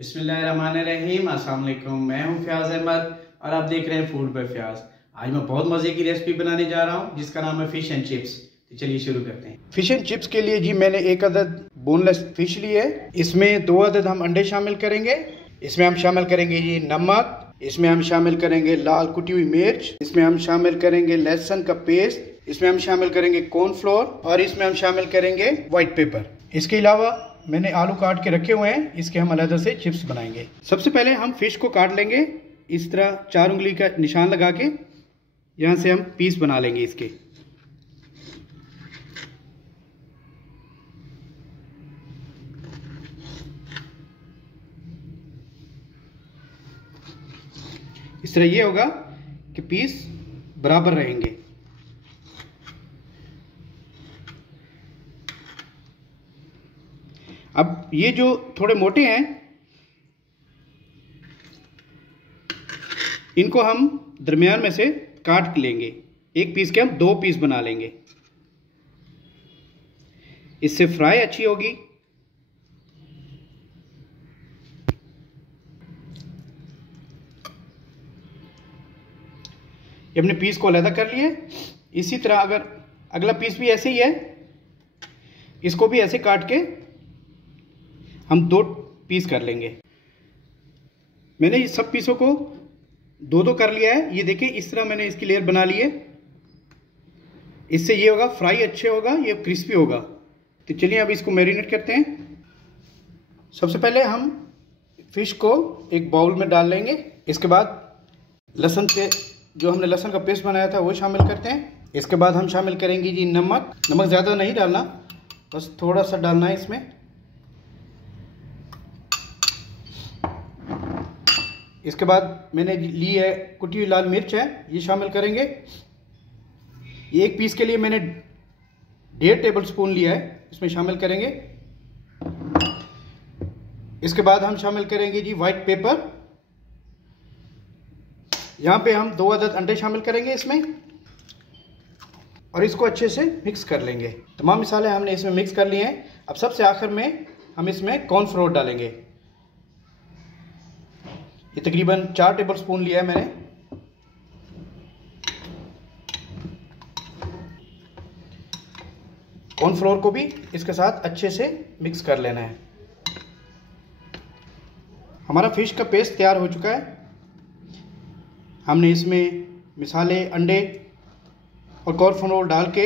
बिस्मिल्लाहिर्रहमानिर्रहीम। अस्सलाम वालेकुम। मैं हूं फयाज अहमद और आप देख रहे हैं फूड बाय फयाज। आज मैं बहुत मज़े की रेसिपी बनाने जा रहा हूं जिसका नाम है फ़िश एंड चिप्स। तो चलिए शुरू करते हैं। फ़िश एंड चिप्स के लिए जी मैंने एक अदद बोनलेस फ़िश ली है। इसमें 2 अदद हम अंडे शामिल करेंगे। इसमें हम शामिल करेंगे जी नमक, इसमें हम शामिल करेंगे लाल कुटी हुई मिर्च, इसमें हम शामिल करेंगे लहसुन का पेस्ट, इसमें हम शामिल करेंगे कॉर्नफ्लोर और इसमें हम शामिल करेंगे व्हाइट पेपर। इसके अलावा मैंने आलू काट के रखे हुए हैं, इसके हम अलग से चिप्स बनाएंगे। सबसे पहले हम फिश को काट लेंगे इस तरह 4 उंगली का निशान लगा के। यहाँ से हम पीस बना लेंगे इसके। इस तरह ये होगा कि पीस बराबर रहेंगे। अब ये जो थोड़े मोटे हैं इनको हम दरमियान में से काट लेंगे। एक पीस के हम 2 पीस बना लेंगे, इससे फ्राई अच्छी होगी। ये हमने पीस को अलग कर लिए। इसी तरह अगर अगला पीस भी ऐसे ही है, इसको भी ऐसे काट के हम 2 पीस कर लेंगे। मैंने ये सब पीसों को 2-2 कर लिया है। ये देखिए इस तरह मैंने इसकी लेयर बना ली है। इससे ये होगा फ्राई अच्छे होगा, ये क्रिस्पी होगा। तो चलिए अब इसको मैरिनेट करते हैं। सबसे पहले हम फिश को एक बाउल में डाल लेंगे। इसके बाद लहसुन के जो हमने लहसुन का पेस्ट बनाया था वो शामिल करते हैं। इसके बाद हम शामिल करेंगे जी नमक। नमक ज़्यादा नहीं डालना, बस थोड़ा सा डालना है इसमें। इसके बाद मैंने ली है कुटी हुई लाल मिर्च है, ये शामिल करेंगे। ये एक पीस के लिए मैंने 1.5 टेबल स्पून लिया है, इसमें शामिल करेंगे। इसके बाद हम शामिल करेंगे जी व्हाइट पेपर। यहाँ पे हम 2 अदद अंडे शामिल करेंगे इसमें और इसको अच्छे से मिक्स कर लेंगे। तमाम मसाले हमने इसमें मिक्स कर लिए हैं। अब सबसे आखिर में हम इसमें कॉर्नफ्लोर डालेंगे। ये तकरीबन 4 टेबल स्पून लिया है मैंने। कॉर्नफ्लोर को भी इसके साथ अच्छे से मिक्स कर लेना है। हमारा फिश का पेस्ट तैयार हो चुका है। हमने इसमें मसाले, अंडे और कॉर्नफ्लोर डाल के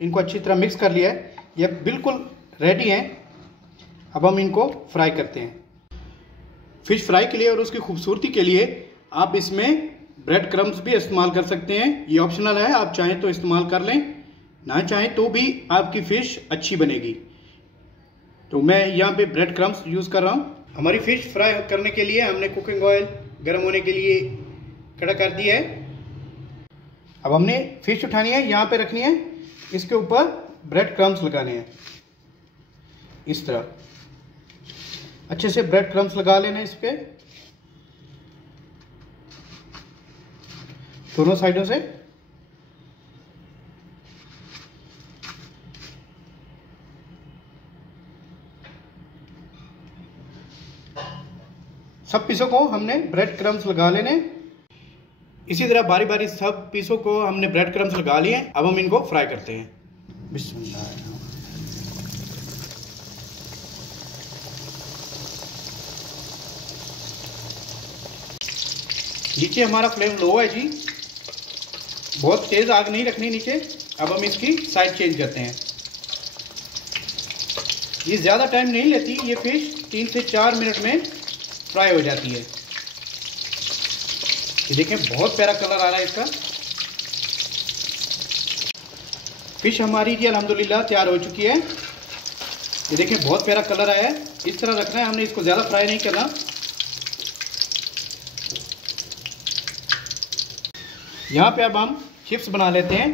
इनको अच्छी तरह मिक्स कर लिया है। ये बिल्कुल रेडी हैं। अब हम इनको फ्राई करते हैं। फिश फ्राई के लिए और उसकी खूबसूरती के लिए आप इसमें ब्रेड क्रम्स भी इस्तेमाल कर सकते हैं। ये ऑप्शनल है, आप चाहें तो इस्तेमाल कर लें, ना चाहें तो भी आपकी फ़िश अच्छी बनेगी। तो मैं यहाँ पे ब्रेड क्रम्स यूज़ कर रहा हूँ। हमारी फ़िश फ्राई करने के लिए हमने कुकिंग ऑयल गर्म होने के लिए खड़ा कर दिया है। अब हमने फ़िश उठानी है, यहाँ पे रखनी है, इसके ऊपर ब्रेड क्रम्स लगाने हैं। इस तरह अच्छे से ब्रेड क्रम्स लगा लेना इस पे दोनों साइडों से। सब पीसों को हमने ब्रेड क्रम्स लगा लेने। इसी तरह बारी बारी सब पीसों को हमने ब्रेड क्रम्स लगा लिए। अब हम इनको फ्राई करते हैं। बिस्मिल्लाह। नीचे हमारा फ्लेम लो है जी, बहुत तेज़ आग नहीं रखनी नीचे। अब हम इसकी साइड चेंज करते हैं। ये ज़्यादा टाइम नहीं लेती, ये फिश 3 से 4 मिनट में फ्राई हो जाती है। ये देखें बहुत प्यारा कलर आ रहा है इसका। फिश हमारी जी अल्हम्दुलिल्लाह तैयार हो चुकी है। ये देखें बहुत प्यारा कलर आया है। इस तरह रखना है, हमने इसको ज़्यादा फ्राई नहीं करना। यहाँ पे अब हम चिप्स बना लेते हैं।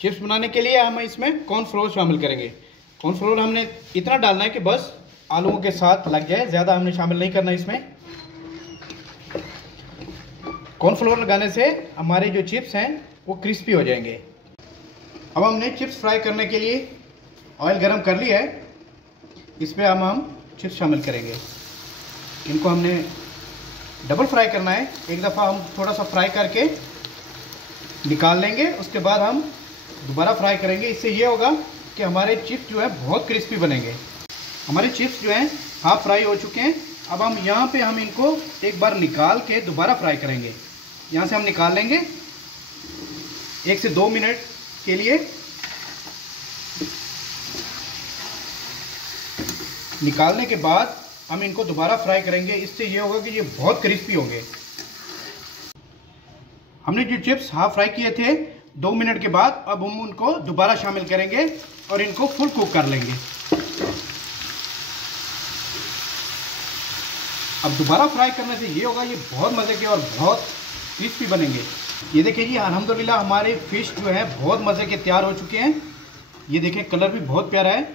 चिप्स बनाने के लिए हम इसमें कॉर्नफ्लोर शामिल करेंगे। कॉर्नफ्लोर हमने इतना डालना है कि बस आलूओं के साथ लग जाए, ज़्यादा हमने शामिल नहीं करना इसमें। कॉर्नफ्लोर लगाने से हमारे जो चिप्स हैं वो क्रिस्पी हो जाएंगे। अब हमने चिप्स फ्राई करने के लिए ऑयल गरम कर लिया है। इसमें हम चिप्स शामिल करेंगे। इनको हमने डबल फ्राई करना है। एक दफ़ा हम थोड़ा सा फ्राई करके निकाल लेंगे, उसके बाद हम दोबारा फ्राई करेंगे। इससे ये होगा कि हमारे चिप्स जो है बहुत क्रिस्पी बनेंगे। हमारे चिप्स जो हैं हाफ फ्राई हो चुके हैं। अब हम यहाँ पे हम इनको एक बार निकाल के दोबारा फ्राई करेंगे। यहाँ से हम निकाल लेंगे 1 से 2 मिनट के लिए। निकालने के बाद हम इनको दोबारा फ्राई करेंगे। इससे ये होगा कि ये बहुत क्रिस्पी होंगे। हमने जो चिप्स हाफ फ्राई किए थे 2 मिनट के बाद, अब हम उनको दोबारा शामिल करेंगे और इनको फुल कुक कर लेंगे। अब दोबारा फ्राई करने से ये होगा ये बहुत मज़े के और बहुत क्रिस्पी बनेंगे। ये देखिए जी, अल्हम्दुलिल्लाह हमारे फ़िश जो है बहुत मज़े के तैयार हो चुके हैं। ये देखें कलर भी बहुत प्यारा है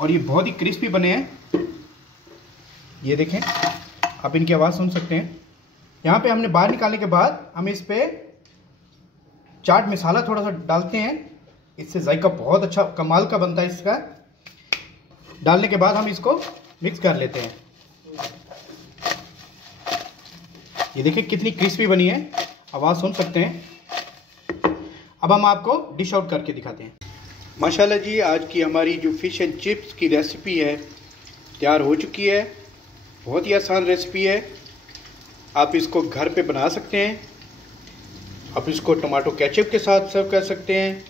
और ये बहुत ही क्रिस्पी बने हैं। ये देखें, आप इनकी आवाज़ सुन सकते हैं। यहाँ पे हमने बाहर निकालने के बाद हम इस पे चाट मसाला थोड़ा सा डालते हैं। इससे जायका बहुत अच्छा कमाल का बनता है। इसका डालने के बाद हम इसको मिक्स कर लेते हैं। ये देखिए कितनी क्रिस्पी बनी है, आवाज़ सुन सकते हैं। अब हम आपको डिश आउट करके दिखाते हैं। माशाल्लाह जी, आज की हमारी जो फ़िश एंड चिप्स की रेसिपी है तैयार हो चुकी है। बहुत ही आसान रेसिपी है, आप इसको घर पे बना सकते हैं। आप इसको टमाटो केचप के साथ सर्व कर सकते हैं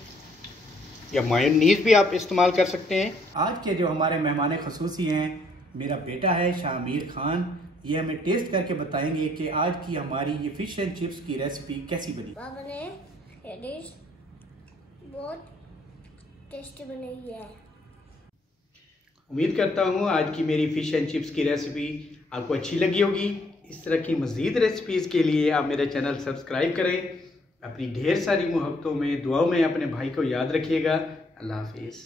या मायोनीज़ भी आप इस्तेमाल कर सकते हैं। आज के जो हमारे मेहमान खसूसी हैं, मेरा बेटा है शामीर खान। ये हमें टेस्ट करके बताएंगे कि आज की हमारी ये फ़िश एंड चिप्स की रेसिपी कैसी बनी। पापा ने ये डिश बहुत टेस्टी बनाई है। उम्मीद करता हूँ आज की मेरी फ़िश एंड चिप्स की रेसिपी आपको अच्छी लगी होगी। इस तरह की मज़ीद रेसिपीज़ के लिए आप मेरा चैनल सब्सक्राइब करें। अपनी ढेर सारी मोहब्बतों में, दुआओं में अपने भाई को याद रखिएगा। अल्लाह हाफिज़।